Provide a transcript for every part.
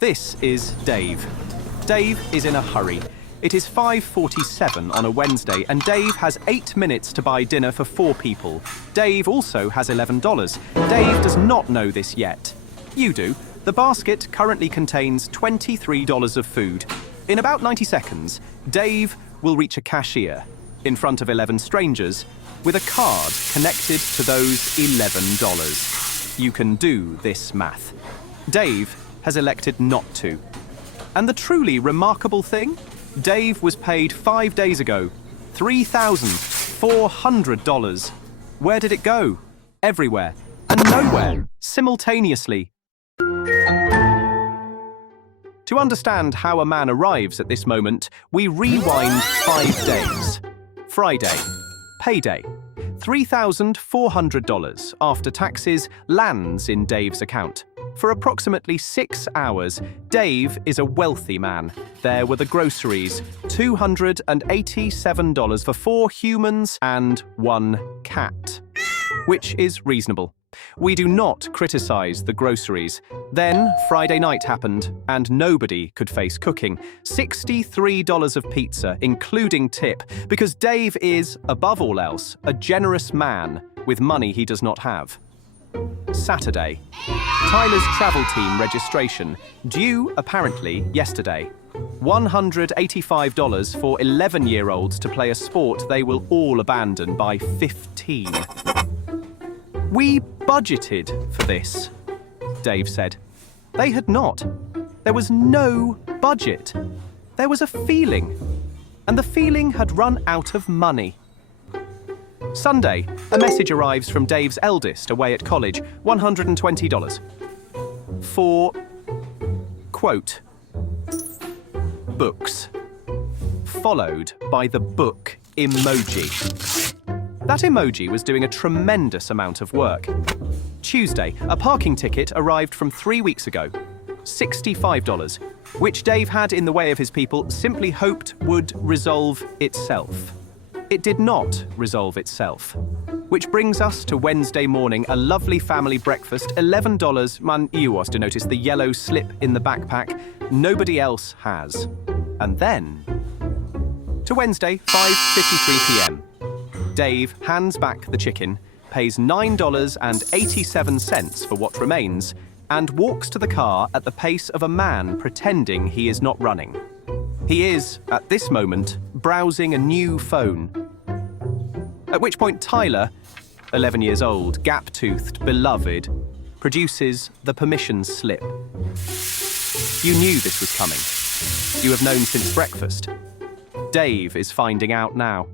This is Dave. Dave is in a hurry. It is 5:47 on a Wednesday, and Dave has 8 minutes to buy dinner for 4 people. Dave also has $11. Dave does not know this yet. You do. The basket currently contains $23 of food. In about 90 seconds, Dave will reach a cashier in front of 11 strangers with a card connected to those $11. You can do this math. Dave has elected not to. And the truly remarkable thing? Dave was paid 5 days ago, $3,400. Where did it go? Everywhere and nowhere, simultaneously. To understand how a man arrives at this moment, we rewind 5 days. Friday, payday. $3,400 after taxes lands in Dave's account. For approximately 6 hours, Dave is a wealthy man. There were the groceries, $287 for 4 humans and 1 cat, which is reasonable. We do not criticize the groceries. Then Friday night happened, and nobody could face cooking. $63 of pizza, including tip, because Dave is, above all else, a generous man with money he does not have. Saturday. Tyler's travel team registration, due apparently yesterday. $185 for 11-year-olds to play a sport they will all abandon by 15. We budgeted for this, Dave said. They had not. There was no budget. There was a feeling, and the feeling had run out of money. Sunday, a message arrives from Dave's eldest away at college, $120. For, quote, books, followed by the book emoji. That emoji was doing a tremendous amount of work. Tuesday, a parking ticket arrived from 3 weeks ago, $65, which Dave had in the way of his people simply hoped would resolve itself. It did not resolve itself. Which brings us to Wednesday morning, a lovely family breakfast, $11. Man, you was to notice the yellow slip in the backpack. Nobody else has. And then, to Wednesday, 5:53 p.m. Dave hands back the chicken, pays $9.87 for what remains, and walks to the car at the pace of a man pretending he is not running. He is, at this moment, browsing a new phone. At which point Tyler, 11 years old, gap-toothed, beloved, produces the permission slip. You knew this was coming. You have known since breakfast. Dave is finding out now.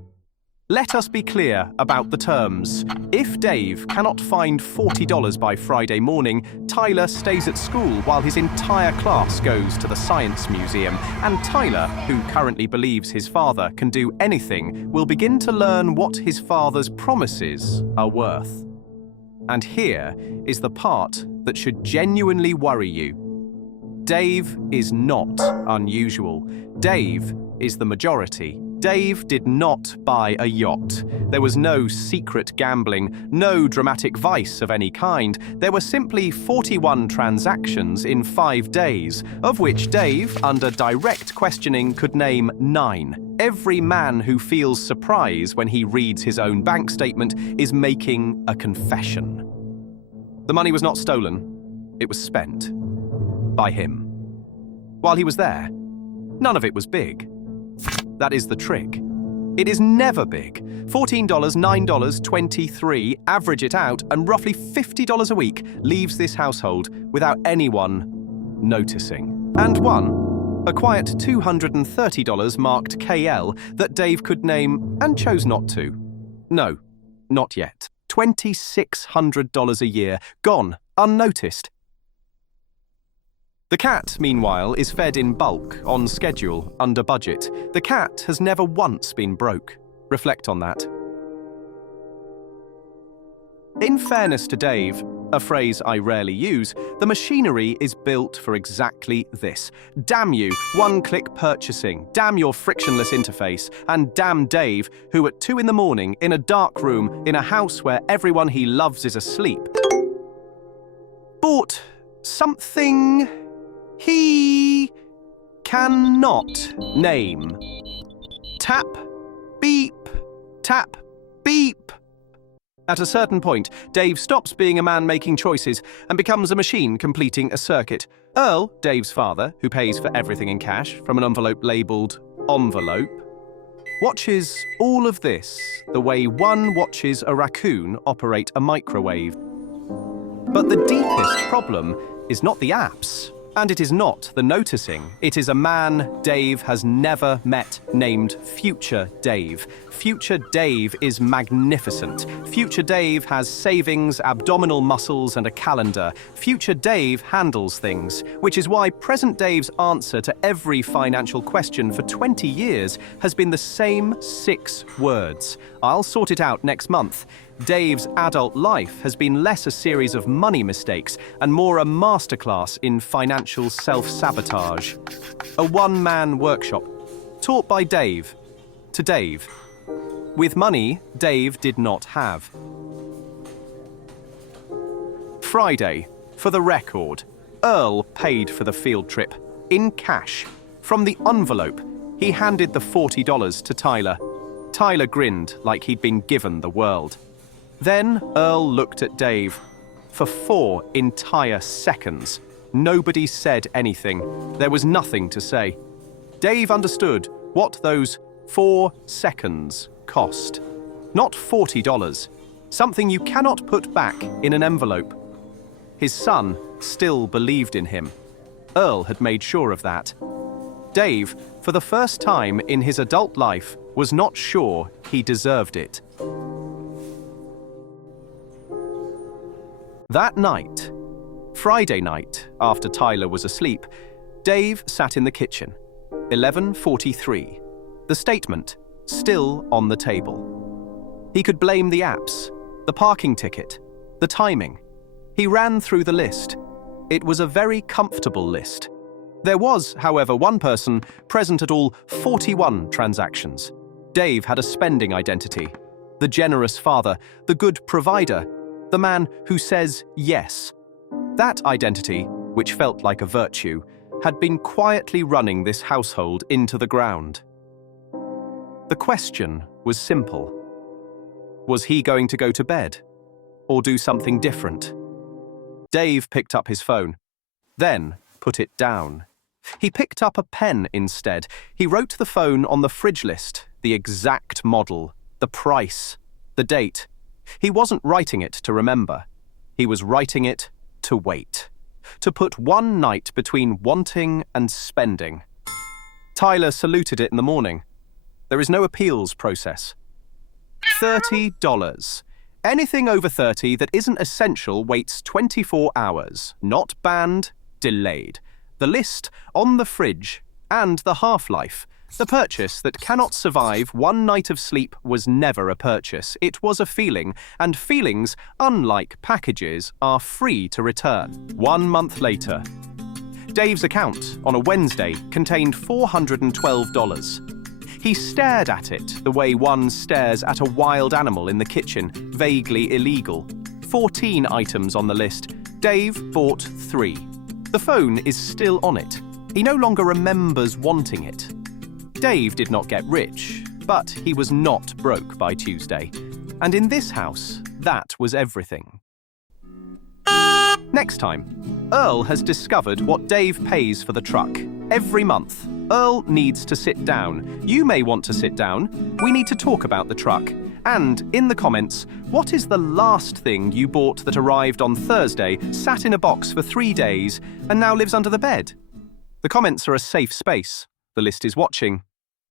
Let us be clear about the terms. If Dave cannot find $40 by Friday morning, Tyler stays at school while his entire class goes to the Science Museum, and Tyler, who currently believes his father can do anything, will begin to learn what his father's promises are worth. And here is the part that should genuinely worry you. Dave is not unusual. Dave is the majority. Dave did not buy a yacht. There was no secret gambling, no dramatic vice of any kind. There were simply 41 transactions in 5 days, of which Dave, under direct questioning, could name 9. Every man who feels surprise when he reads his own bank statement is making a confession. The money was not stolen. It was spent. By him. While he was there, none of it was big. That is the trick. It is never big. $14, $9, $23, average it out, and roughly $50 a week leaves this household without anyone noticing. And one, a quiet $230 marked KL that Dave could name and chose not to. No, not yet. $2,600 a year, gone, unnoticed. The cat, meanwhile, is fed in bulk, on schedule, under budget. The cat has never once been broke. Reflect on that. In fairness to Dave, a phrase I rarely use, the machinery is built for exactly this. Damn you, one-click purchasing, damn your frictionless interface, and damn Dave, who at 2 a.m, in a dark room, in a house where everyone he loves is asleep, bought something he Cannot name. Tap, beep, tap, beep. At a certain point, Dave stops being a man making choices and becomes a machine completing a circuit. Earl, Dave's father, who pays for everything in cash from an envelope labelled envelope, watches all of this the way one watches a raccoon operate a microwave. But the deepest problem is not the apps, and it is not the noticing. It is a man Dave has never met named Future Dave. Future Dave is magnificent. Future Dave has savings, abdominal muscles, and a calendar. Future Dave handles things, which is why present Dave's answer to every financial question for 20 years has been the same 6 words. I'll sort it out next month. Dave's adult life has been less a series of money mistakes and more a masterclass in financial self-sabotage. A one-man workshop, taught by Dave, to Dave. With money Dave did not have. Friday, for the record, Earl paid for the field trip, in cash. From the envelope, he handed the $40 to Tyler. Tyler grinned like he'd been given the world. Then Earl looked at Dave. For 4 entire seconds, nobody said anything. There was nothing to say. Dave understood what those 4 seconds cost. Not $40, something you cannot put back in an envelope. His son still believed in him. Earl had made sure of that. Dave, for the first time in his adult life, was not sure he deserved it. That night, Friday night, after Tyler was asleep, Dave sat in the kitchen. 11:43. The statement still on the table. He could blame the apps, the parking ticket, the timing. He ran through the list. It was a very comfortable list. There was, however, one person present at all 41 transactions. Dave had a spending identity. The generous father, the good provider, the man who says yes. That identity, which felt like a virtue, had been quietly running this household into the ground. The question was simple. Was he going to go to bed or do something different? Dave picked up his phone, then put it down. He picked up a pen instead. He wrote the phone on the fridge list, the exact model, the price, the date. He wasn't writing it to remember. He was writing it to wait. To put one night between wanting and spending. Tyler saluted it in the morning. There is no appeals process. $30. Anything over 30 that isn't essential waits 24 hours. Not banned, delayed. The list on the fridge and the half-life. The purchase that cannot survive one night of sleep was never a purchase. It was a feeling, and feelings, unlike packages, are free to return. 1 month later, Dave's account on a Wednesday contained $412. He stared at it the way one stares at a wild animal in the kitchen, vaguely illegal. 14 items on the list. Dave bought 3. The phone is still on it. He no longer remembers wanting it. Dave did not get rich, but he was not broke by Tuesday. And in this house, that was everything. Next time, Earl has discovered what Dave pays for the truck. Every month, Earl needs to sit down. You may want to sit down. We need to talk about the truck. And in the comments, what is the last thing you bought that arrived on Thursday, sat in a box for 3 days, and now lives under the bed? The comments are a safe space. The list is watching.